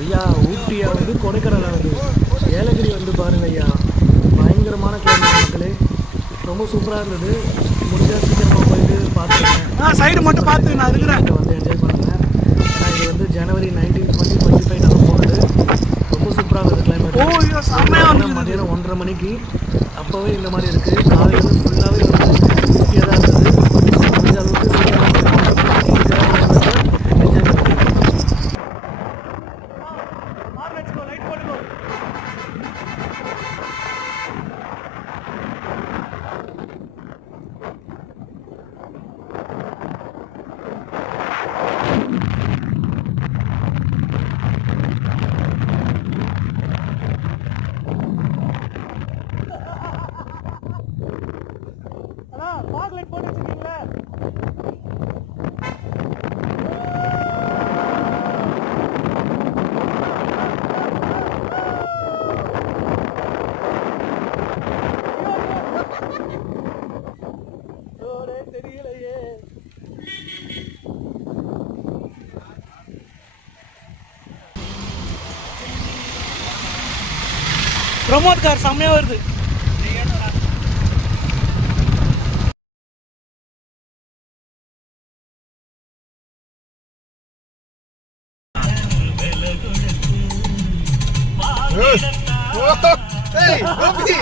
ஐயா ஊட்டியா வந்து கொடைக்கானல வந்து ஏலகிரி வந்து பாருங்க ஐயா, பயங்கரமான கிளைமேட் மக்களே, ரொம்ப சூப்பராக இருந்தது. முடிஞ்சால் சீக்கிரமாக போயிட்டு பார்த்துருங்க. சைடு மட்டும் பார்த்து நான் இருக்கிறேன் வந்து என்ஜாய் பண்ணுங்கள். ஏன்னா இது வந்து ஜனவரி 19, 20, 25 நாங்கள் போனது. ரொம்ப சூப்பராக இருந்தது கிளைமேட். மதியானம் 1:30 மணிக்கு அப்போவே இந்த மாதிரி இருக்குது. காலையில் வந்து ஃபுல்லாகவே வந்து ஊட்டியாக தான் இருந்தது. முடிஞ்ச அளவுக்கு சீக்கிரமாக என்ஜாய் பண்ணுங்கள். பாக்லைட் போட்டு வச்சிருக்கீங்களா? தெரியலையே. பிரமோத் கார் செம்மையா வருது. Hey, Bobby!